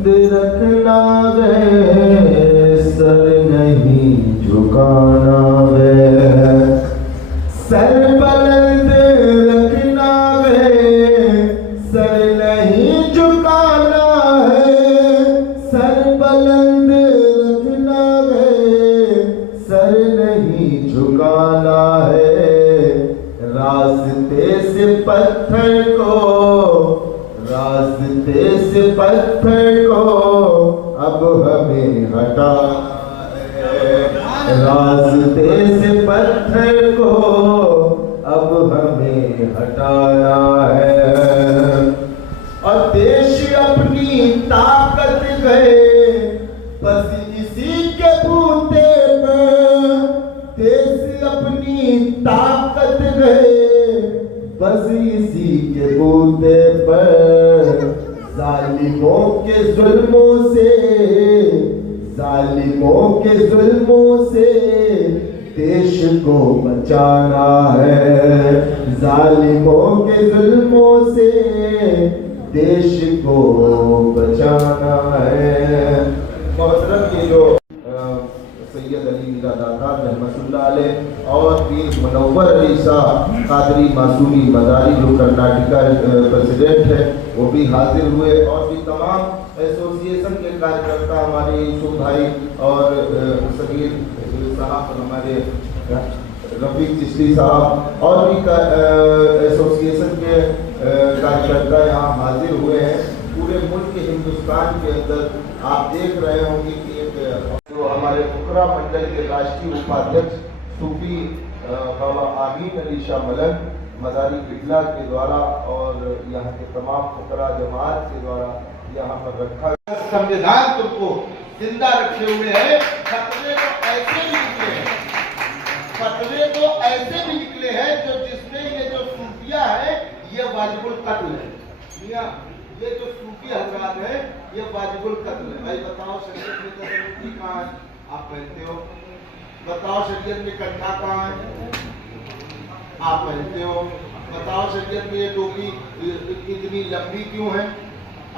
बुलंद रखना है, सर नहीं झुकाना है। सर बुलंद रखना है, सर नहीं झुकाना है। सर बुलंद रखना है, सर नहीं झुकाना है। रास्ते से पत्थर को, रास्ते से पत्थर को अब हमें हटाना है। रास्ते से पत्थर को अब हमें हटाना है। और देश अपनी ताकत गए बस इसी के बूते पर। देश अपनी ताकत गए बस इसी के बूते पर। जालिमों के जुल्मों से, जालिमों के जुल्मों से देश को बचाना है। जालिमों के जुल्मों से देश को बचाना है। मोहतरम ये जो सैयद अली मीरा दातार रहमतुल्लाह अलैह और पीर मुनव्वर अली शाह कादरी मासूमी मदारी जो कर्नाटक प्रेसिडेंट है वो भी हाजिर हुए, और भी तमाम एसोसिएशन के कार्यकर्ता हमारे यूसुफ भाई और सगीर साहब, हमारे रफीक चिश्ती साहब और भी एसोसिएशन के कार्यकर्ता यहाँ हाजिर हुए हैं। पूरे मुल्क हिंदुस्तान के अंदर आप देख रहे होंगे कि एक जो हमारे फुकरा मंडल के राष्ट्रीय उपाध्यक्ष सूफी बाबा आमीन अली शाह मलन मदारी बिटला के द्वारा और यहाँ के तमाम फुकरा जमात के द्वारा यहाँ पर रखा। संविधान तुमको जिंदा रखे हुए है। फतवे तो ऐसे भी निकले हैं, फतवे तो ऐसे भी निकले हैं जो जिसमें ये जो सूफिया है ये वाजिबुल कत्ल है। मियां ये जो सूफी हजरात है ये वाजिबुल कत्ल है। भाई बताओ शरीयत में तसल्लुकी कहाँ है? आप पहनते हो। बताओ शरीयत में कंठा कहाँ है? आप पहनते हो। बताओ शरीयत में ये टोपी इतनी लंबी क्यों है?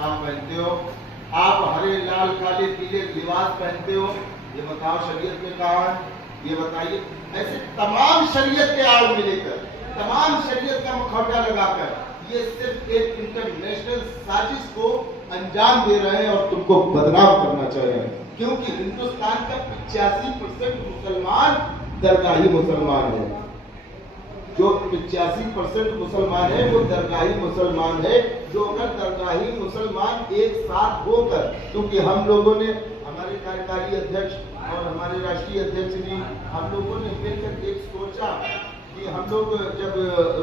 आप पहनते हो। आप हरे लाल काले पीले लिबास पहनते हो, ये बताओ शरीयत में कहाँ है? ये बताइए। ऐसे तमाम शरीयत के आड़ में लेकर, तमाम शरीयत का मुखौटा लगाकर ये सिर्फ एक इंटरनेशनल साजिश को अंजाम दे रहे हैं और तुमको बदनाम करना चाह रहे हैं। क्योंकि हिंदुस्तान का 85% मुसलमान दरगाही मुसलमान है। जो 85% मुसलमान है वो दरगाही मुसलमान है। जो अगर दरगाही मुसलमान एक साथ होकर, क्योंकि हम लोगों ने, हमारे कार्यकारी अध्यक्ष और हमारे राष्ट्रीय अध्यक्ष जी, हम लोगों ने मिलकर एक सोचा कि हम लोग जब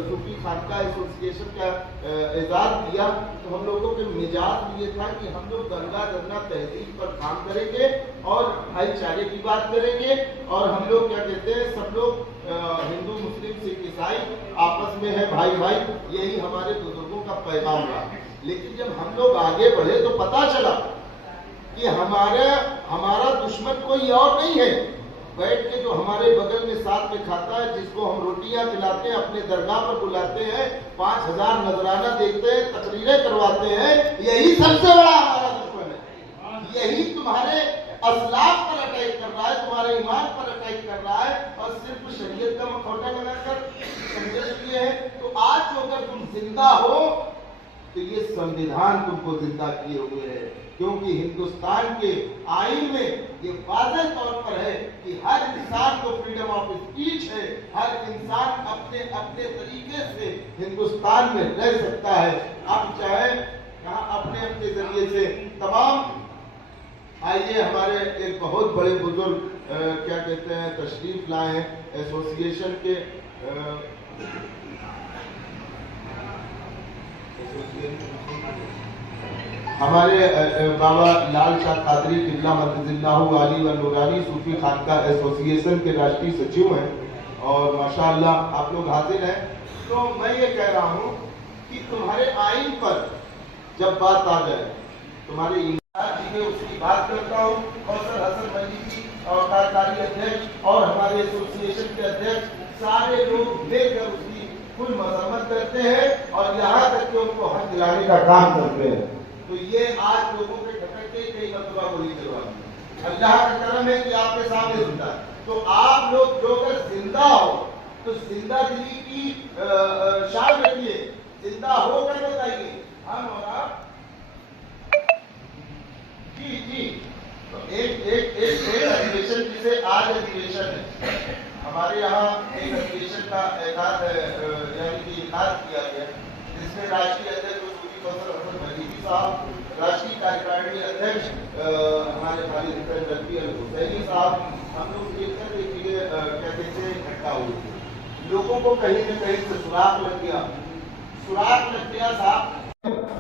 सूफी खानका एसोसिएशन का एजाज किया तो हम लोगों के मिजाज ये था कि हम लोग गंगा जमुना तहजीब पर काम करेंगे और भाईचारे की बात करेंगे, और हम लोग क्या कहते हैं, सब लोग हिंदू मुस्लिम सिख ईसाई आपस में है भाई भाई, यही हमारे बुजुर्गों का पैगाम रहा। लेकिन जब हम लोग आगे बढ़े तो पता चला कि हमारा दुश्मन कोई और नहीं है। बैठ के जो हमारे बगल में साथ में खाता है, जिसको हम रोटियां खिलाते हैं, अपने दरगाह पर बुलाते हैं, 5000 नजराना देखते हैं, तकरीरें करवाते हैं, यही सबसे बड़ा हमारा दुश्मन है। यही तुम्हारे असलाफ पर अटैक कर रहा है, तुम्हारे ईमान पर अटैक कर रहा है, और सिर्फ शरीयत का मुखौटा लगाकर संदेश दिए है। तो आज जो अगर तुम जिंदा हो तो ये संविधान तुमको जिंदा किए हुए है, क्योंकि हिंदुस्तान के आईन में ये वाज़ेह तौर पर है कि हर इंसान को फ्रीडम ऑफ स्पीच है, हर इंसान अपने अपने तरीके से हिंदुस्तान में रह सकता है। आप चाहे यहाँ अपने अपने जरिए से तमाम आइए, हमारे एक बहुत बड़े बुजुर्ग क्या कहते हैं तशरीफ लाए हैं एसोसिएशन के हमारे बाबा लाल शाह कादरी किबला मददिल्लाहु आली व नूरानी सूफी खानका एसोसिएशन के राष्ट्रीय सचिव हैं, और माशाअल्लाह आप लोग हाजिर हैं। तो मैं ये कह रहा हूँ कि तुम्हारे आइन पर जब बात आ जाए, तुम्हारे जी में उसकी बात करता हूँ, कौसर हसन मलिकी और कार्यकारी अध्यक्ष और हमारे एसोसिएशन के अध्यक्ष सारे लोग मिलकर उसकी फुल मजम्मत करते हैं और यहाँ तक कि उनको हक दिलाने का काम करते हैं। तो ये आज लोगों के ढकन के अल्लाह का करम है कि आपके सामने जिंदा है। तो आप लोग जो अगर जिंदा हो तो जिंदा दिली की शान रखिए, जिंदा होकर बताइए। हाँ मौला जी जी। तो एक अधिवेशन जिसे आज अधिवेशन है, हमारे यहाँ एक अधिवेशन का यानी कि इनाद किया गया, जिसमें राष्ट्रीय अध्यक्ष सूफी कौसर हसन मजीदी साहब, राष्ट्रीय कार्यकारिणी अध्यक्ष हमारे खालिद हुसैन नकवी अल हुसैनी साहब, हम लोग देखकर क्या कहते हैं इकट्ठा हुए। लोगों को कहीं न कहीं से सुराग लग गया साहब,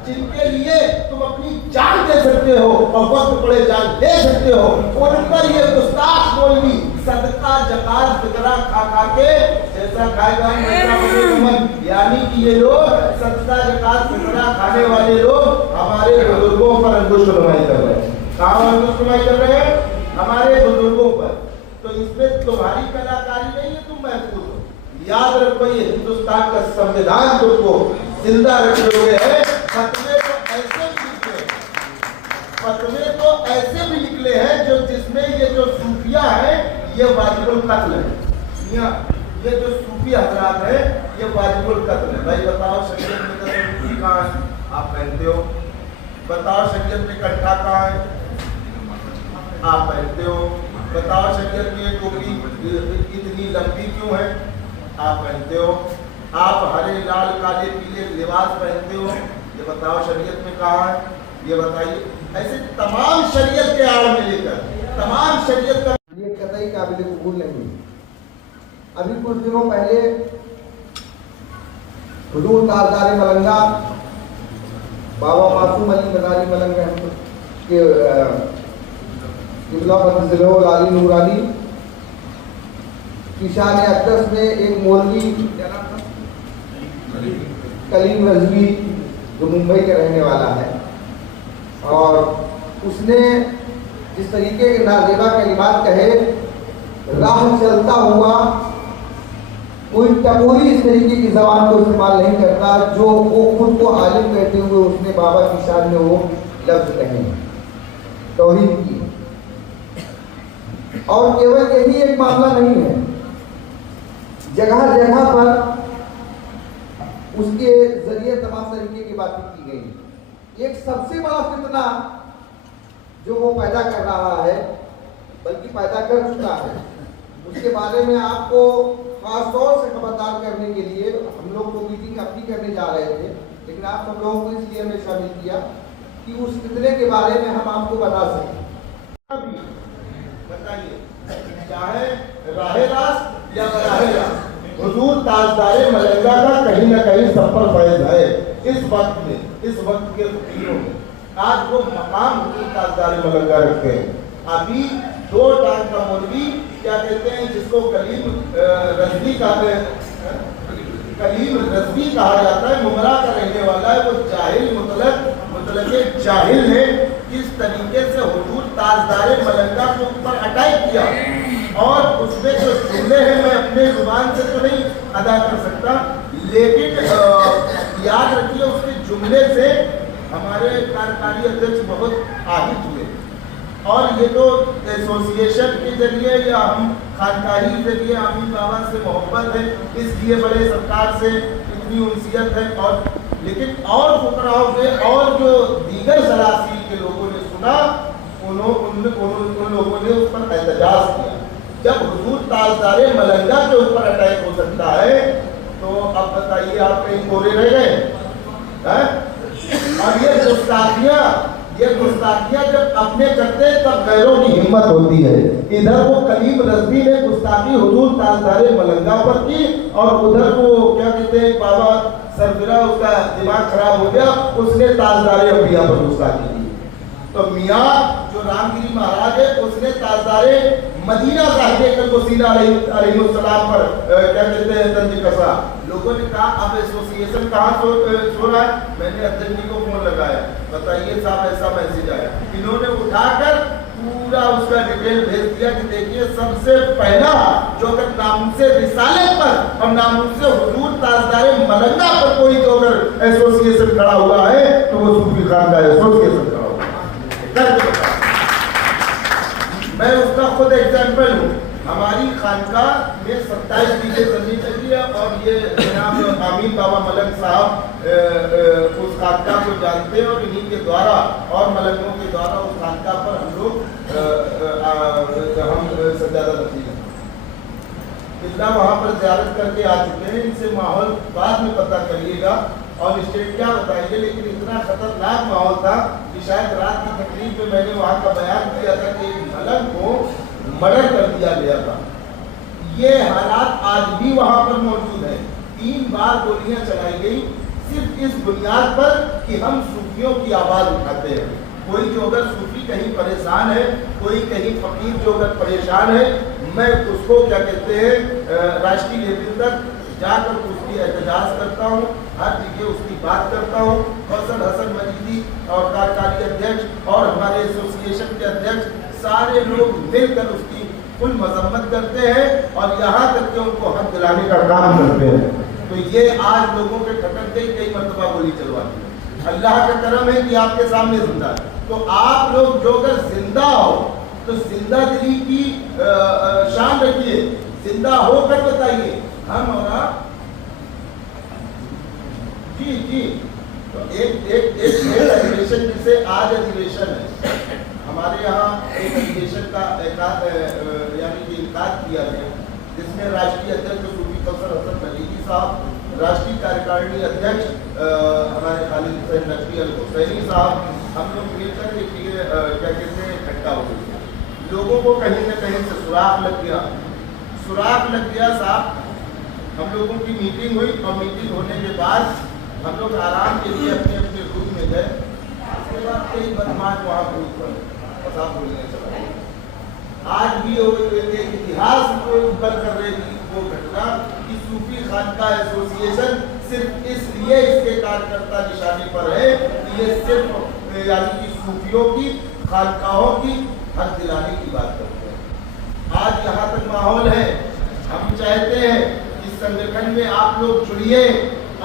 जिनके लिए तुम अपनी जान दे सकते हो और वक्त पड़े जान दे सकते हो, उन पर ये गुस्ताख बोलनी, सदका जकात फितरा खा के जैसा खाएगा मन, यानी कि ये लोग सदका जकात फितरा खाने वाले लोग हमारे बुजुर्गों पर अंकुशनुमाई कर रहे हैं। कहाँ अंकुशनुमाई कर रहे हैं? हमारे बुजुर्गों पर। तो इसमें तुम्हारी कलाकारी नहीं है, तुम महफूज हो। याद रखो, ये हिंदुस्तान का संविधान तुमको जिंदा रखे हुए है। फतवे तो ऐसे भी निकले हैं जो जिसमें ये जो सूफिया है ये वाजिबुल कत्ल है। ये जो सूफी हजरात है ये वाजिबुल कत्ल है। भाई बताओ शरीयत में सूफी कहाँ है? आप पहनते हो। बताओ शरीयत में कंठा कहाँ है? आप पहनते हो। बताओ शरीयत में टोपी इतनी लंबी क्यों है? आप पहनते हो। आप हरे लाल काले पीले लिबास पहनते हो, ये बताओ शरीयत में कहाँ है? ये बताइए। ऐसे तमाम शरीयत के आड़ में लेकर तमाम शरीयत का ये कतई काबिल कबूल नहीं। अभी कुछ दिनों पहले हुजूर ताजदार मलंगा बाबा मासूम अली मदारी मलंगा के किबला अली नूरानी की शान अक़दस में एक मौलवी कलीम रजवी जो मुंबई का रहने वाला है, और उसने जिस तरीके के नाज़ेबा कलिमात कहे, राह चलता हुआ कोई टपोरी इस तरीके की जबान को इस्तेमाल नहीं करता जो वो खुद को आलिम कहते हुए उसने बाबा की शान में वो लफ्ज कहे तौहीद की। और केवल यही एक मामला नहीं है, जगह जगह पर उसके जरिए तमाम तरीके की बातें की गई। एक सबसे बड़ा फितना जो वो पैदा कर रहा है, बल्कि पैदा कर चुका है, उसके बारे में आपको खास तौर से खबरदार करने के लिए हम लोग को मीटिंग अपनी करने जा रहे थे, लेकिन आप सब लोगों को इसलिए हमें शामिल किया कि उस फितने के बारे में हम आपको बता सकें। बताइए, चाहे राहे रास्त या बराहे रास्त, हुजूर ताजदारे मलंगा का कहीं ना कहीं सब पर फैज़ है। इस वक्त के फकीरों में आज वो मकाम हुजूर ताजदारे मलंगा रखते हैं। अभी 2 टांग का मौलवी क्या कहते हैं, जिसको कलीम रजवी कहा जाता है, मुमरा का रहने वाला है, वो जाहिल मुतलक जाहिल है। किस तरीके से हुजूर ताजदारे मलंगा के ऊपर अटैक किया, और उसमें जो जुमले हैं मैं अपने जुबान से तो नहीं अदा कर सकता, लेकिन याद रखिए उसके जुमले से हमारे कार्यकारी अध्यक्ष बहुत आहित हुए। और ये तो एसोसिएशन के जरिए या हम खानकाही जरिए आमीन बाबा से मोहब्बत है, इसलिए बड़े सरकार से इतनी उनसियत है। और लेकिन और फुकराओं में और जो दीगर सरासी के लोगों ने सुना, उन लोगों ने उस पर एहतजाज किया। जब हुजूर ताजदारे मलंगा के ऊपर अटैक हो सकता है, तो अब बताइए आप कहीं कोरे रह गए? और ये गुस्ताखियां जब अपने करते हैं तब गैरों की हिम्मत होती है। इधर वो कलीम रजवी ने गुस्ताखी हुजूर ताजदारे मलंगा पर की, और उधर वो क्या कहते हैं बाबा सरफिरा, उसका दिमाग खराब हो गया, उसने ताजदारे अंबिया पर गुस्ताखी की। तो मियाँ जो रामगिरी महाराज है, उसने ताजदारे मदीना साहिब वसीला अलैहिस्सलाम पर क्या कहते हैं तंज कसा। लोगों ने कहा अब एसोसिएशन कहाँ सो रहा है? मैंने अध्यक्ष जी को फोन लगाया, बताइए साहब ऐसा मैसेज आया। इन्होंने उठाकर पूरा उसका डिटेल भेज दिया कि देखिए सबसे पहला जो अगर नामुज़े रिसालत पर और नामुज़े हुजूर ताजदारे मलंगा पर कोई जो अगर एसोसिएशन खड़ा हुआ है तो वो सूफी खान का एसोसिएशन खड़ा हुआ है। खुद एग्जाम्पल हूँ, हमारी खानका में 27 बीघे जमीन चली है और ये जनाब आमीन बाबा मलंग साहब उस खानका को जानते हैं और इन्हीं के द्वारा और मलंगों के द्वारा उस खानका पर हम लोग सज्जादा रखी है। कितना वहाँ पर ज़ियारत करके आ चुके हैं, इनसे माहौल बाद में पता करिएगा और स्टेट क्या बताइए, लेकिन इतना खतरनाक माहौल था कि शायद रात की तकलीफ में मैंने वहाँ का बयान किया था कि एक मलंग को मर्डर कर दिया गया था। ये हालात आज भी वहाँ पर मौजूद है। 3 बार गोलियां चलाई गई सिर्फ इस बुनियाद पर कि हम सूफियों की आवाज़ उठाते हैं। कोई जो अगर सूफी कहीं परेशान है, कोई कहीं फकीर जो अगर परेशान है, मैं उसको क्या कहते हैं राष्ट्रीय लेवल तक जाकर उसकी एहतजाज करता हूँ, हर जगह उसकी बात करता हूँ। फैसल हसन मजीदी और कार्यकारी अध्यक्ष और हमारे एसोसिएशन के अध्यक्ष सारे लोग मिलकर उसकी फुल मजम्मत करते हैं और यहाँ तक कि उनको हक दिलाने का काम करते हैं। तो ये आज लोगों के खटकते ही कई मरतबा गोली चलवाती है। अल्लाह का करम है कि आपके सामने जिंदा है। तो आप लोग जो अगर जिंदा हो तो जिंदा दिली की शान रखिए, जिंदा होकर बताइए। हम और आप जी जी तो एक अधिवेशन जिसे आज अधिवेशन है, हमारे यहाँ एक अधिवेशन का यानी कि इनकार किया गया, जिसमें राष्ट्रीय अध्यक्ष सूफी फैसल हसन मजीदी साहब, राष्ट्रीय कार्यकारिणी अध्यक्ष हमारे खालिद हुसैन नकवी अल हुसैनी साहब, हम लोग मिलकर क्या कहते हैं इकट्ठा हो गए। लोगों को कहीं न कहीं से सुराग लग गया साहब। हम लोगों की मीटिंग हुई और मीटिंग होने के बाद हम लोग आराम के लिए अपने अपने रूम में गए। उसके बाद कई बदमाश वहाँ ग्रुप पर पसाब बोलने चला। आज भी एक इतिहास को बल कर रही थी वो घटना कि सूफी खानका एसोसिएशन सिर्फ इसलिए इसके कार्यकर्ता निशाने पर है कि ये सिर्फ यानी कि सूफियों की खानकाहों की हक दिलाने की बात करते हैं। आज यहाँ तक माहौल है, हम चाहते हैं इस संगठन में आप लोग जुड़िए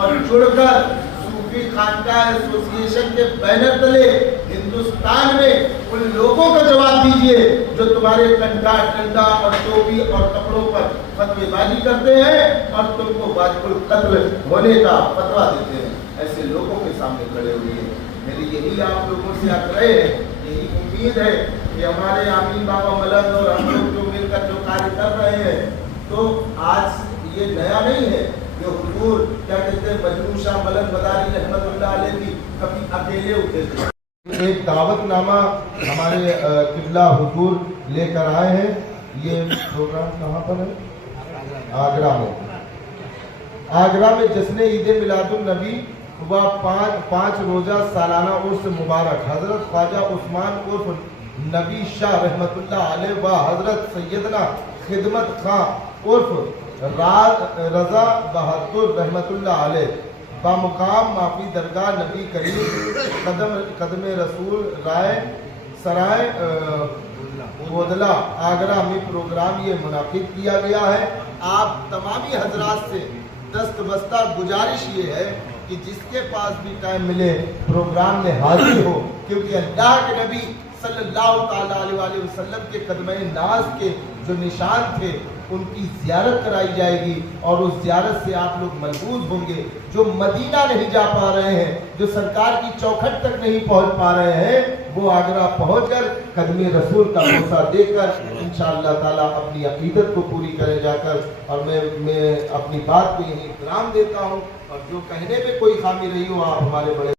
और जुड़कर सूफी खानका एसोसिएशन के बैनर तले हिंदुस्तान में उन लोगों का जवाब दीजिए जो तुम्हारे कंठा डंडा और टोपी और कपड़ों पर फतवेबाजी करते हैं और तुमको वाजिबुल कत्ल होने का फतवा देते हैं। ऐसे लोगों के सामने खड़े हुए मेरी यही आप लोगों से आग्रह है, यही उम्मीद है कि हमारे आमीन बाबा मलंग और हम लोग जो मिलकर जो कार्य कर रहे हैं, तो आज ये नया नहीं है। जो हुजूर क्या कहते हैं मजनू शाह मलंग मदारी रहमतुल्लाह अलैह भी कभी अकेले उठे थे। एक दावतनामा हमारे किबला हुजूर लेकर आए हैं। ये प्रोग्राम कहाँ पर है? आगरा में। आगरा में जश्न ईद मिलादुन नबी व 5 रोजा सालाना उर्स मुबारक हजरत ख्वाजा उस्मान उर्फ नबी शाह रहमतुल्लाह अलैह व हजरत सैयदना खिदमत खां उर्फ रजा बहादुर रहमतुल्लाह अलैह बामुकाम माफी दरगाह नबी करीम कदम रसूल राय सराय गोदला आगरा में प्रोग्राम ये मुनाकिद किया गया है। आप तमामी हजरात से दस्तबस्ता गुजारिश ये है कि जिसके पास भी टाइम मिले प्रोग्राम में हाजिर हो, क्योंकि अल्लाह के नबी सल्लल्लाहु अलैहि वसल्लम के कदमे नाज के जो निशान थे उनकी ज़ियारत कराई जाएगी और उस ज़ियारत से आप लोग मलबूस होंगे। जो मदीना नहीं जा पा रहे हैं, जो सरकार की चौखट तक नहीं पहुंच पा रहे हैं, वो आगरा पहुंचकर कदमे रसूल का भरोसा देकर इंशाअल्लाह ताला अपनी अकीदत को पूरी करे जाकर। और मैं अपनी बात को यही इकराम देता हूँ और जो कहने में कोई खामी रही हो आप हमारे बड़े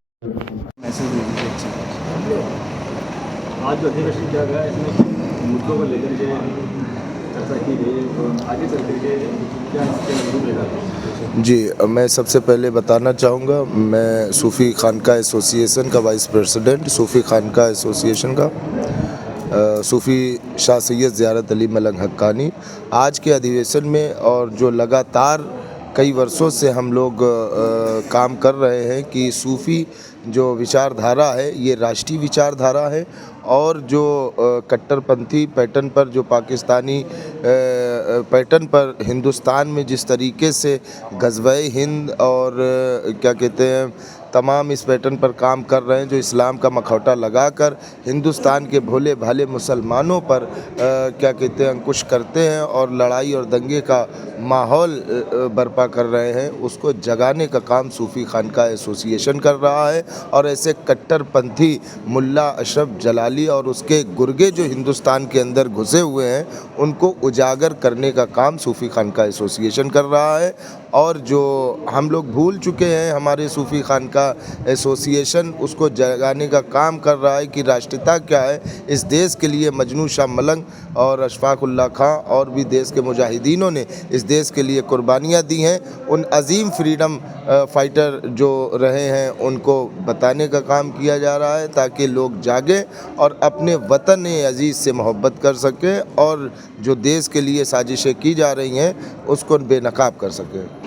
आज जो अधिवेशन किया गया इसमें मुद्दों को लेकर के चर्चा की गई और आगे चल करके क्या इसके रूप लेगा। जी, मैं सबसे पहले बताना चाहूँगा, मैं सूफ़ी खानका एसोसिएशन का वाइस प्रेसिडेंट, सूफ़ी खानका एसोसिएशन का सूफ़ी शाह सैयद ज़ियारत अली मलंग हक्कानी, आज के अधिवेशन में और जो लगातार कई वर्षों से हम लोग काम कर रहे हैं कि सूफ़ी जो विचारधारा है ये राष्ट्रीय विचारधारा है और जो कट्टरपंथी पैटर्न पर जो पाकिस्तानी पैटर्न पर हिंदुस्तान में जिस तरीके से गज़वे हिंद और क्या कहते हैं तमाम इस पैटर्न पर काम कर रहे हैं, जो इस्लाम का मखौटा लगाकर हिंदुस्तान के भोले भाले मुसलमानों पर क्या कहते हैं अंकुश करते हैं और लड़ाई और दंगे का माहौल बर्पा कर रहे हैं, उसको जगाने का काम सूफ़ी खानका एसोसिएशन कर रहा है। और ऐसे कट्टरपंथी मुल्ला अशरफ जलाली और उसके गुर्गे जो हिंदुस्तान के अंदर घुसे हुए हैं, उनको उजागर करने का काम सूफ़ी खानका एसोसिएशन कर रहा है। और जो हम लोग भूल चुके हैं, हमारे सूफ़ी खानका एसोसिएशन उसको जगाने का काम कर रहा है कि राष्ट्रीयता क्या है। इस देश के लिए मजनू शाह मलंग और अशफाक उल्लाह खां और भी देश के मुजाहिदीनों ने इस देश के लिए कुर्बानियाँ दी हैं। उन अजीम फ्रीडम फाइटर जो रहे हैं उनको बताने का काम किया जा रहा है, ताकि लोग जागें और अपने वतन अजीज़ से मोहब्बत कर सकें और जो देश के लिए साजिशें की जा रही हैं उसको बेनकाब कर सकें।